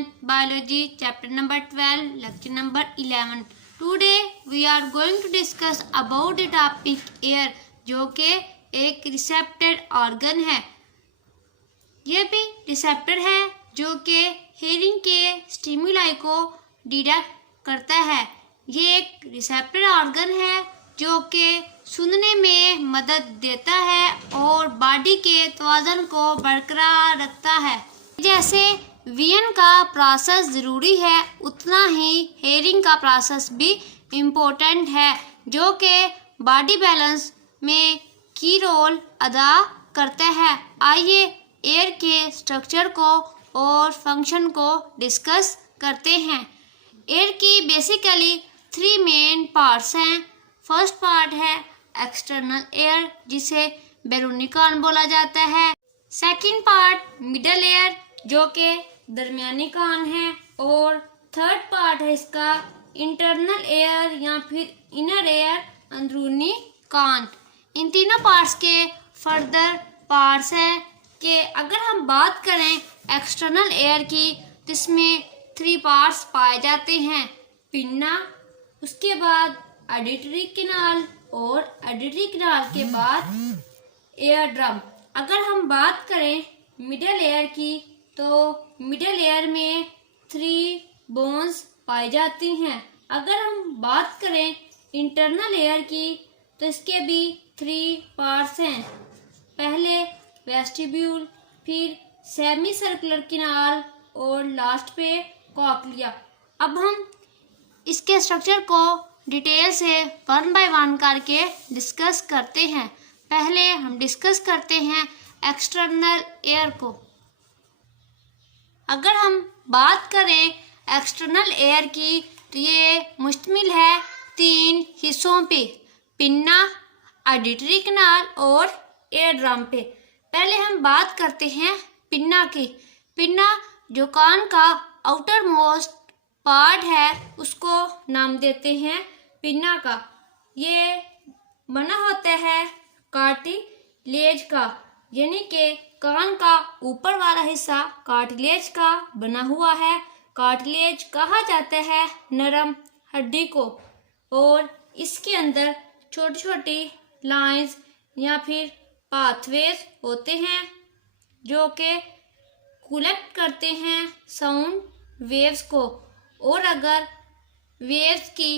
10th Biology, chapter number 12, lecture number 11. Today we are going to discuss about the topic air, जो कि एक receptor organ है। यह भी रिसेप्टर है जो कि हेयरिंग के स्टिमुलाई को डिटेक्ट करता है। ये एक रिसेप्टर ऑर्गन है जो कि सुनने में मदद देता है और बॉडी के तवाज़ुन को बरकरार रखता है। जैसे विजन का प्रोसेस ज़रूरी है, उतना ही हेयरिंग का प्रोसेस भी इम्पोर्टेंट है, जो कि बॉडी बैलेंस में की रोल अदा करता है। आइए एयर के स्ट्रक्चर को और फंक्शन को डिस्कस करते हैं। एयर की बेसिकली 3 मेन पार्ट्स हैं। फर्स्ट पार्ट है एक्सटर्नल एयर, जिसे बैरूनी कान बोला जाता है। सेकंड पार्ट मिडल एयर, जो कि दरमियानी कान है, और थर्ड पार्ट है इसका इंटरनल एयर या फिर इनर एयर, अंदरूनी कान। इन तीनों पार्ट्स के फर्दर पार्ट्स हैं कि अगर हम बात करें एक्सटर्नल एयर की, तो इसमें 3 पार्ट्स पाए जाते हैं। पिन्ना, उसके बाद ऑडिटरी कैनाल, और ऑडिटरी कैनाल के बाद एयर ड्रम। अगर हम बात करें मिडल एयर की, तो मिडल एयर में 3 बोन्स पाई जाती हैं। अगर हम बात करें इंटरनल एयर की, तो इसके भी 3 पार्ट्स हैं। पहले वेस्टिब्यूल, फिर सेमी सर्कुलर कैनाल, और लास्ट पे कॉक्लिया। अब हम इसके स्ट्रक्चर को डिटेल से 1 बाय 1 करके डिस्कस करते हैं। पहले हम डिस्कस करते हैं एक्सटर्नल एयर को। अगर हम बात करें एक्सटर्नल एयर की, तो ये मुश्तमिल है 3 हिस्सों पे: पिन्ना, ऑडिटरी कैनाल और एयर ड्रम पे। पहले हम बात करते हैं पिन्ना की। पिन्ना जो कान का आउटर मोस्ट पार्ट है, उसको नाम देते हैं पिन्ना का। ये बना होता है कार्टिलेज का, यानी कि कान का ऊपर वाला हिस्सा कार्टिलेज का बना हुआ है। कार्टिलेज कहा जाता है नरम हड्डी को, और इसके अंदर छोटी छोटी लाइंस या फिर पाथवेज होते हैं जो कि कलेक्ट करते हैं साउंड वेव्स को। और अगर वेव्स की,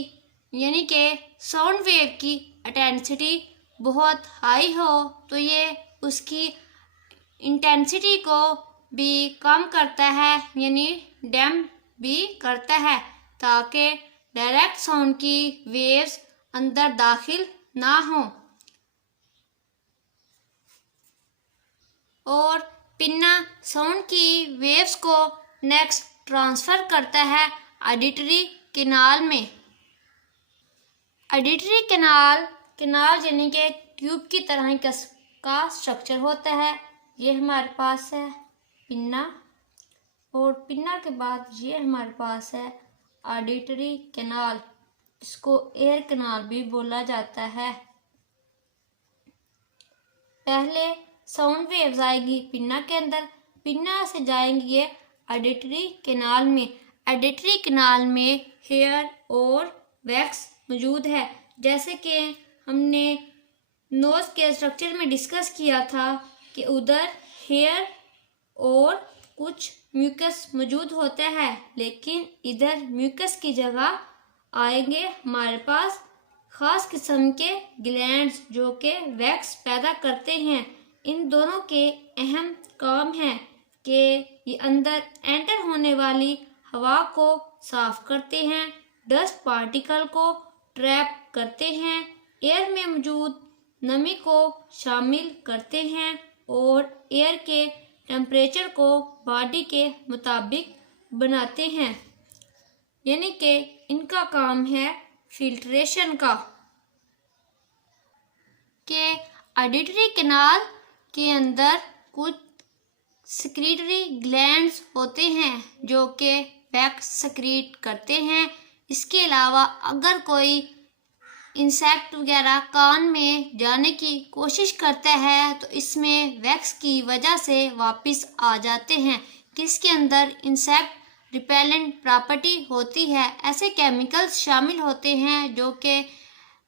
यानी कि साउंड वेव की इंटेंसिटी बहुत हाई हो, तो ये उसकी इंटेंसिटी को भी कम करता है, यानी डैम्प भी करता है, ताकि डायरेक्ट साउंड की वेव्स अंदर दाखिल ना हो। और पिन्ना साउंड की वेव्स को नेक्स्ट ट्रांसफ़र करता है ऑडिटरी कैनाल में। ऑडिटरी कैनाल यानी कि ट्यूब की तरह का स्ट्रक्चर होता है। ये हमारे पास है पिन्ना, और पिन्ना के बाद ये हमारे पास है ऑडिटरी कैनाल। इसको एयर कैनाल भी बोला जाता है। पहले साउंड वेव्स आएगी पिन्ना के अंदर, पिन्ना से जाएंगी ये ऑडिटरी कैनाल में। ऑडिटरी कैनाल में हेयर और वैक्स मौजूद है। जैसे कि हमने नोज के स्ट्रक्चर में डिस्कस किया था कि उधर हेयर और कुछ म्यूकस मौजूद होता है, लेकिन इधर म्यूकस की जगह आएंगे हमारे पास ख़ास किस्म के ग्लैंड्स, जो कि वैक्स पैदा करते हैं। इन दोनों के अहम काम है कि ये अंदर एंटर होने वाली हवा को साफ करते हैं, डस्ट पार्टिकल को ट्रैप करते हैं, एयर में मौजूद नमी को शामिल करते हैं, और एयर के टेम्परेचर को बॉडी के मुताबिक बनाते हैं, यानी कि इनका काम है फिल्ट्रेशन का। के ऑडिटरी कैनाल के अंदर कुछ सिक्रीटरी ग्लैंड्स होते हैं जो कि वैक्स सिक्रीट करते हैं। इसके अलावा अगर कोई इंसेक्ट वगैरह कान में जाने की कोशिश करता है, तो इसमें वैक्स की वजह से वापस आ जाते हैं। किसके अंदर? इंसेक्ट रिपेलेंट प्रॉपर्टी होती है। ऐसे केमिकल्स शामिल होते हैं जो कि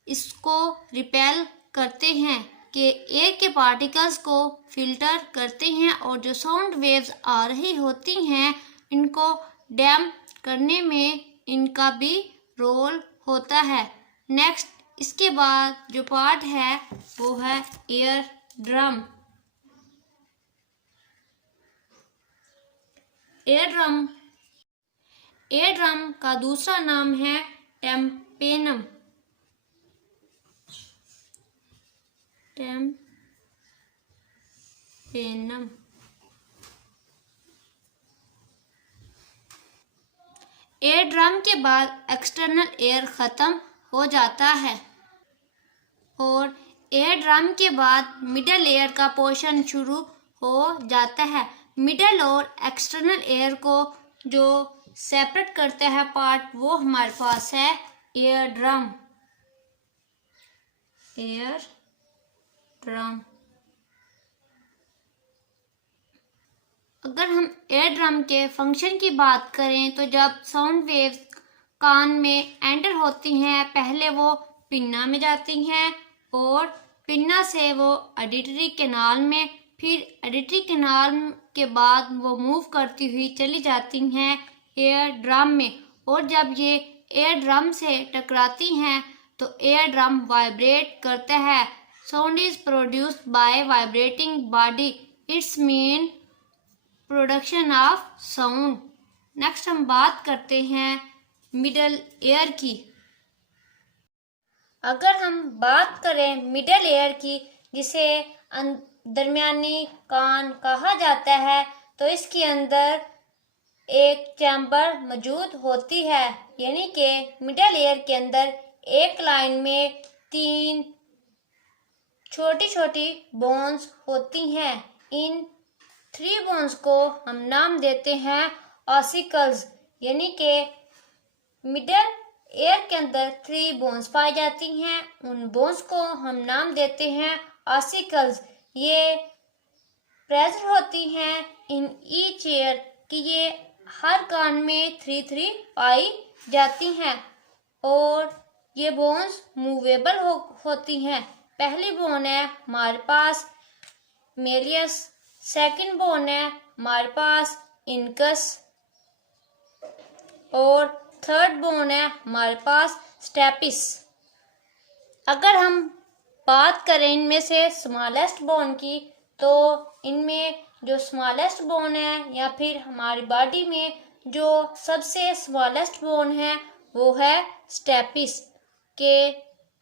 इसको रिपेल करते हैं, कि एयर के पार्टिकल्स को फिल्टर करते हैं और जो साउंड वेव्स आ रही होती हैं इनको डैम करने में इनका भी रोल होता है। नेक्स्ट इसके बाद जो पार्ट है वो है एयर ड्रम। एयर ड्रम का दूसरा नाम है टेम्पेनम। एयर ड्रम के बाद एक्सटर्नल एयर ख़त्म हो जाता है और एयर ड्रम के बाद मिडल एयर का पोर्शन शुरू हो जाता है। मिडल और एक्सटर्नल एयर को जो सेपरेट करता है पार्ट वो हमारे पास है एयर ड्रम। अगर हम एयर ड्रम के फंक्शन की बात करें तो जब साउंड वेव्स कान में एंटर होती हैं पहले वो पिन्ना में जाती हैं और पिन्ना से वो ऑडिटरी कैनाल में, फिर ऑडिटरी कैनाल के बाद वो मूव करती हुई चली जाती हैं एयर ड्रम में, और जब ये एयर ड्रम से टकराती हैं तो एयर ड्रम वाइब्रेट करता है। Sound is produced by vibrating body, it's main production of sound. Next हम बात करते हैं मिडल एयर की। अगर हम बात करें मिडल एयर की, जिसे दरमियानी कान कहा जाता है, तो इसके अंदर एक चैम्बर मौजूद होती है, यानी कि मिडल एयर के अंदर एक लाइन में 3 छोटी छोटी बोन्स होती हैं। इन 3 बोन्स को हम नाम देते हैं ऑसिकल्स, यानी कि मिडल एयर के अंदर 3 बोन्स पाई जाती हैं। उन बोन्स को हम नाम देते हैं ऑसिकल्स। ये प्रेजेंट होती हैं इन ईच ईयर, कि ये हर कान में 3 पाई जाती हैं और ये बोन्स मूवेबल होती हैं। पहली बोन है हमारे पास मेलियस, सेकंड बोन है हमारे पास इनकस और थर्ड बोन है हमारे पास स्टेपिस। अगर हम बात करें इनमें से स्मॉलेस्ट बोन की, तो इनमें जो स्मॉलेस्ट बोन है या फिर हमारी बॉडी में जो सबसे स्मॉलेस्ट बोन है वो है स्टेपिस। के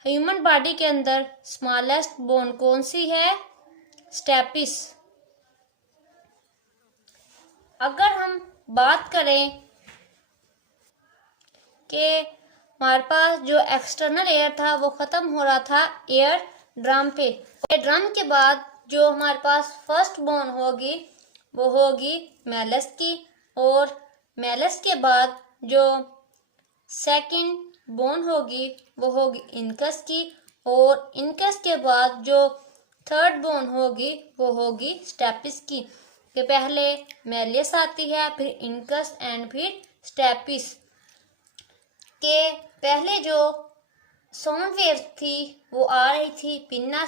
ह्यूमन बॉडी के अंदर स्मॉलेस्ट बोन कौन सी है? स्टेपिस। अगर हम बात करें कि हमारे पास जो एक्सटर्नल एयर था वो ख़त्म हो रहा था एयर ड्रम पे, एयर ड्रम के बाद जो हमारे पास फर्स्ट बोन होगी वो होगी मेलस की, और मेलस के बाद जो सेकंड बोन होगी वो होगी इनकस की, और इनकस के बाद जो थर्ड बोन होगी वो होगी स्टेपिस की। कि पहले मेलियस आती है, फिर इनकस एंड फिर स्टेपिस। के पहले जो साउंड वेव थी वो आ रही थी पिन्ना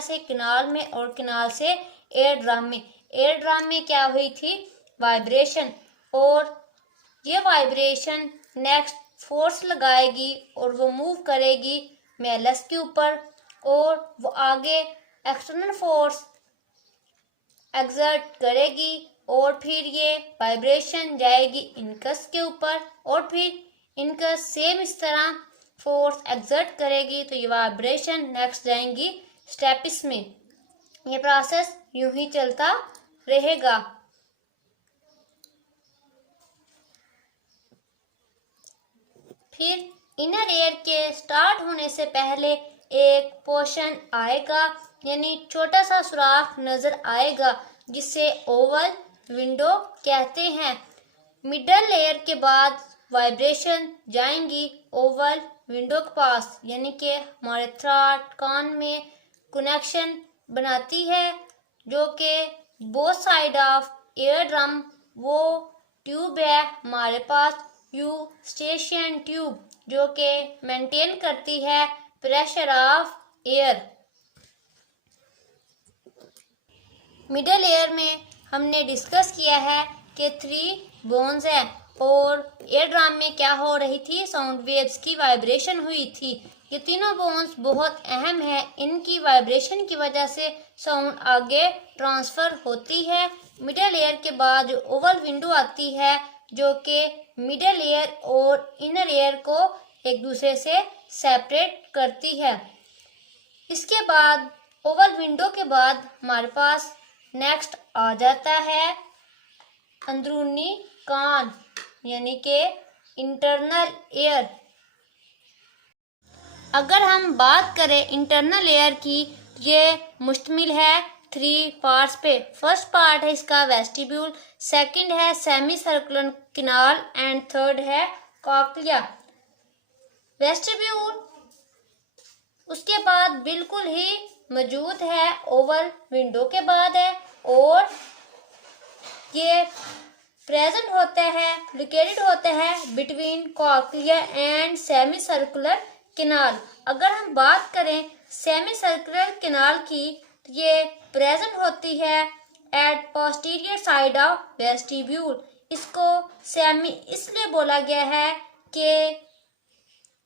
से किनाल में और किनाल से एयर ड्रम में। एयर ड्रम में क्या हुई थी? वाइब्रेशन, और ये वाइब्रेशन नेक्स्ट फोर्स लगाएगी और वो मूव करेगी मेलस के ऊपर, और वो आगे एक्सटर्नल फोर्स एक्सर्ट करेगी और फिर ये वाइब्रेशन जाएगी इनकस के ऊपर, और फिर इनकस सेम इस तरह फोर्स एक्सर्ट करेगी तो ये वाइब्रेशन नेक्स्ट जाएंगी स्टेपिस में। ये प्रोसेस यूं ही चलता रहेगा। फिर इनर एयर के स्टार्ट होने से पहले एक पोर्शन आएगा, यानी छोटा सा सुराख नजर आएगा जिसे ओवल विंडो कहते हैं। मिडल एयर के बाद वाइब्रेशन जाएंगी ओवल विंडो के पास, यानी कि हमारे थ्रोट कान में कनेक्शन बनाती है, जो कि both side of air drum वो ट्यूब है हमारे पास यूस्टेशियन ट्यूब, जो कि मेंटेन करती है pressure of air. Middle air में हमने डिस्कस किया है कि 3 बोन्स है और एयर ड्रम में क्या हो रही थी, साउंड वेव्स की वाइब्रेशन हुई थी। ये तीनों बोन्स बहुत अहम है, इनकी वाइब्रेशन की वजह से साउंड आगे ट्रांसफर होती है। मिडल एयर के बाद ओवल विंडो आती है, जो कि मिडल एयर और इनर एयर को एक दूसरे से सेपरेट करती है। इसके बाद ओवल विंडो के बाद हमारे पास नेक्स्ट आ जाता है अंदरूनी कान, यानी कि इंटरनल एयर। अगर हम बात करें इंटरनल एयर की, ये मुश्तमिल है 3 पार्ट्स पे। फर्स्ट पार्ट है इसका वेस्टिब्यूल, सेकंड है semi circular canal and third है कॉक्लिया। वेस्टिब्यूल उसके बाद बिल्कुल ही मौजूद है ओवल विंडो के बाद है, और ये प्रेजेंट होता है, लोकेटेड होता है between cochlea and semi circular canal. अगर हम बात करें सेमी सर्कुलर कैनाल की, तो ये प्रेजेंट होती है at posterior side of vestibule. इसको सेमी इसलिए बोला गया है कि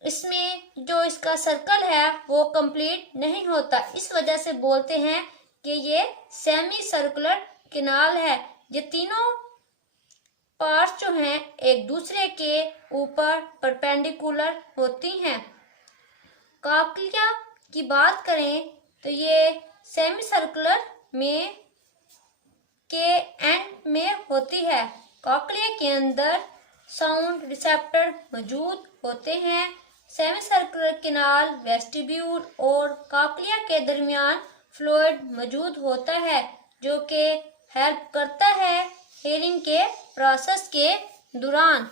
इसमें जो इसका सर्कल है वो कंप्लीट नहीं होता, इस वजह से बोलते हैं कि ये सेमी सर्कुलर कैनाल है। ये तीनों पार्ट्स जो हैं एक दूसरे के ऊपर परपेंडिकुलर होती हैं। कॉक्लिया की बात करें तो ये सेमी सर्कुलर में के एंड में होती है। कॉक्लिया के अंदर साउंड रिसेप्टर मौजूद होते हैं। सेमी सर्कुलर कैनाल, वेस्टिब्यूल और कॉक्लिया के दरमियान फ्लूइड मौजूद होता है, जो कि हेल्प करता है हेयरिंग के प्रोसेस के दौरान।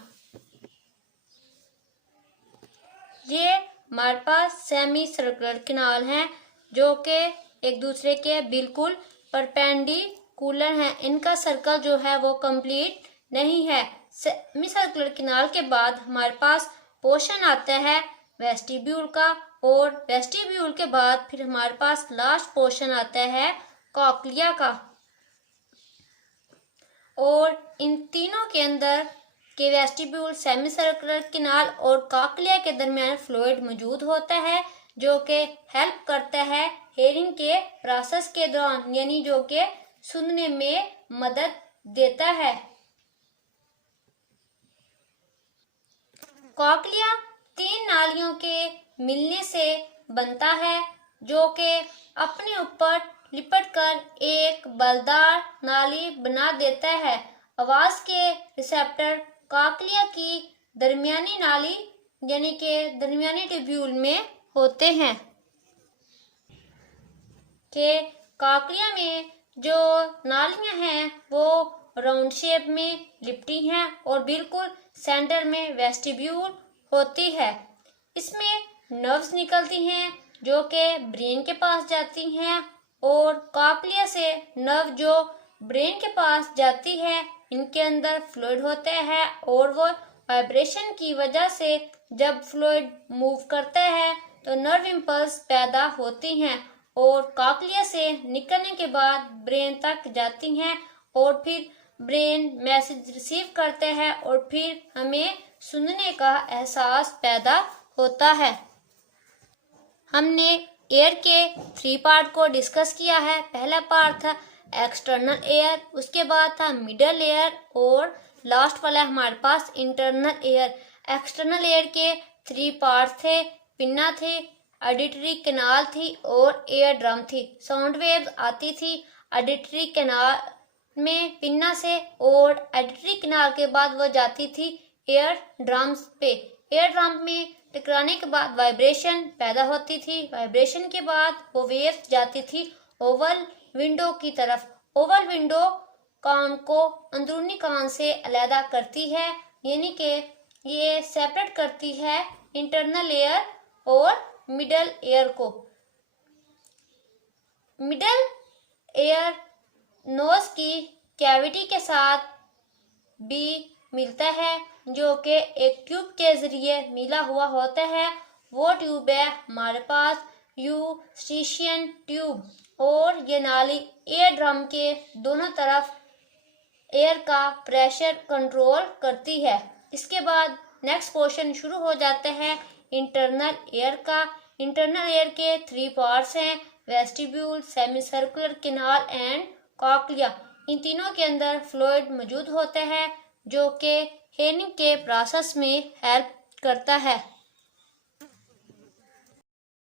ये हमारे पास सेमी सर्कुलर कैनाल हैं, जो कि एक दूसरे के बिल्कुल परपेंडिकुलर हैं। इनका सर्कल जो है वो कंप्लीट नहीं है। सेमी सर्कुलर कैनाल के बाद हमारे पास पोर्शन आता है वेस्टिब्यूल का, और वेस्टिब्यूल के बाद फिर हमारे पास लास्ट पोर्शन आता है कॉक्लिया का। और इन तीनों के अंदर के वेस्टिब्यूल, सेमी सर्कुलर कैनाल और कॉक्लिया के दरमियान फ्लूइड मौजूद होता है, जो कि हेल्प करता है हेयरिंग के प्रोसेस के दौरान, यानी जो कि सुनने में मदद देता है। कॉक्लिया 3 नालियों के मिलने से बनता है, जो कि अपने ऊपर लिपट कर एक बलदार नाली बना देता है। आवाज के रिसेप्टर कॉक्लिया की दरमियानी नाली, यानी कि दरमियानी ट्यूब्यूल में होते हैं। कि कॉक्लिया में जो नालियां हैं वो राउंड शेप में लिपटी हैं और बिल्कुल सेंटर में वेस्टिब्यूल होती है। इसमें नर्व्स निकलती हैं जो कि ब्रेन के पास जाती हैं, और कॉक्लिया से नर्व जो ब्रेन के पास जाती है, इनके अंदर फ्लूइड होता है, और वो वाइब्रेशन की वजह से जब फ्लूइड मूव करता है तो नर्व इम्पल्स पैदा होती हैं, और कॉक्लिया से निकलने के बाद ब्रेन तक जाती हैं, और फिर ब्रेन मैसेज रिसीव करते हैं, और फिर हमें सुनने का एहसास पैदा होता है। हमने एयर के 3 पार्ट को डिस्कस किया है। पहला पार्ट था एक्सटर्नल एयर, उसके बाद था मिडल एयर, और लास्ट वाला हमारे पास इंटरनल एयर। एक्सटर्नल एयर के 3 पार्ट थे, पिन्ना थे, ऑडिटरी कैनाल थी और एयर ड्रम थी। साउंड वेव्स आती थी ऑडिटरी कैनाल में पिन्ना से, और ऑडिटरी कैनाल के बाद वो जाती थी एयर ड्रम्स पे। एयर ड्रम में टकराने के बाद वाइब्रेशन पैदा होती थी। वाइब्रेशन के बाद वो वेव्स जाती थी ओवल विंडो की तरफ। ओवल विंडो कान को अंदरूनी कान से अलग करती है, यानी कि ये सेपरेट करती है इंटरनल एयर और मिडल एयर को। मिडल एयर नोज की कैविटी के साथ बी मिलता है, जो कि एक ट्यूब के जरिए मिला हुआ होता है। वो ट्यूब है हमारे पास यूस्ट्रीशियन ट्यूब, और ये नाली एयर ड्रम के दोनों तरफ एयर का प्रेशर कंट्रोल करती है। इसके बाद नेक्स्ट क्वेश्चन शुरू हो जाता है इंटरनल एयर का। इंटरनल एयर के 3 पार्ट्स हैं, vestibule, semi circular canal and cochlea. इन तीनों के अंदर फ्लूइड मौजूद होता है जो कि हेनिंग के प्रोसेस में हेल्प करता है।